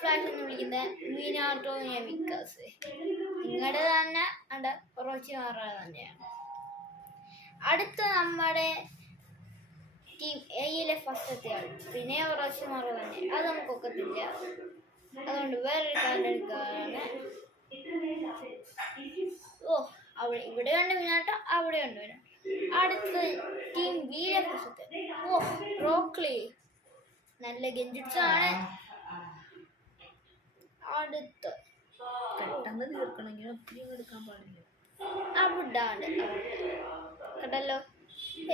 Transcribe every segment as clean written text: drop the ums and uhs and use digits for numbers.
Flash എന്ന് വിളിക്കുന്ന മീനാട്ടോ വിക്കാസ്. നിങ്ങളുടെ തന്നെ റോച്ചിമാറ തന്നെയാണ്. അടുത്ത നമ്മുടെ ടീം എയിലെ ഫസ്റ്റത്തെ ആൾ പിന്നെ റോച്ചിമാറ തന്നെ. അത് നമുക്ക് ഒക്കത്തില്ല. അതുകൊണ്ട് വേറൊരു കാർഡ് എടുക്കുകയാണ്. അവിടെ ഇവിടെ ഉണ്ട് മീനാട്ടോ, അവിടെ ഉണ്ട് മീനാട്ടോ. അടുത്ത ടീം ബിയിലെ ഫസ്റ്റത്തെ ബ്രോക്ലി നല്ല ഗെഞ്ചിച്ചാണ്. അടുത്ത പെട്ടെന്ന് തീർക്കണമെങ്കിൽ ഒത്തിരി എടുക്കാൻ പാടില്ല. അവിടാണ് കേട്ടല്ലോ.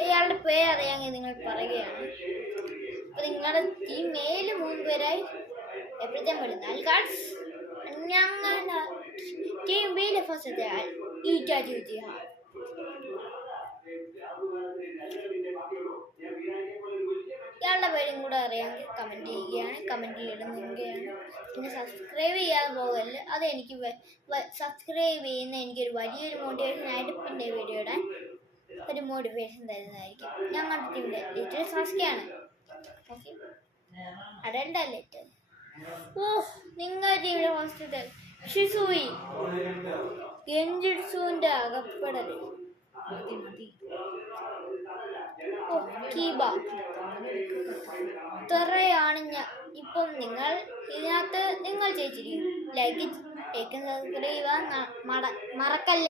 ഇയാളുടെ പേരറിയാമെങ്കിൽ നിങ്ങൾ പറയുകയാണ്. അപ്പൊ നിങ്ങളുടെ ടീം മേല് 3 പേരായി എപ്പോഴത്തേം വരും 4 കാർഡ്സ്. ഞങ്ങളുടെ ടീം ബിയിലെ ഫസ്റ്റത്തെ ആൾ ഇയാളുടെ പേരും കൂടെ അറിയാമെങ്കിൽ കമൻറ്റ് ചെയ്യുകയാണ്, കമൻറ്റിൽ ഇടുന്നതാണ്. പിന്നെ സബ്സ്ക്രൈബ് ചെയ്യാതെ പോകല്ല. അത് എനിക്ക് സബ്സ്ക്രൈബ് ചെയ്യുന്ന എനിക്കൊരു വലിയൊരു മോട്ടിവേഷൻ ആയിട്ട് പിന്നെ വീഡിയോ ഇടാൻ ഒരു മോട്ടിവേഷൻ തരുന്നതായിരിക്കും. ഞങ്ങളുടെ ടീമിൻ്റെ ലിറ്റിൽ സാസ്കയാണ്. ഓക്കെ, അടണ്ട ലിറ്റിൽ. നിങ്ങളുടെ ടീമിലെ ഫസ്റ്റത്തെ ഷിസൂയി ഗെഞ്ചിറ്റ്സുവിൻ്റെ അകപ്പെടൽ. കീബ ഇത്രയാണ് ഇപ്പം നിങ്ങൾ ഇതിനകത്ത് നിങ്ങൾ ജയിച്ചിരിക്കും. Like subscribe മറക്കല്ല.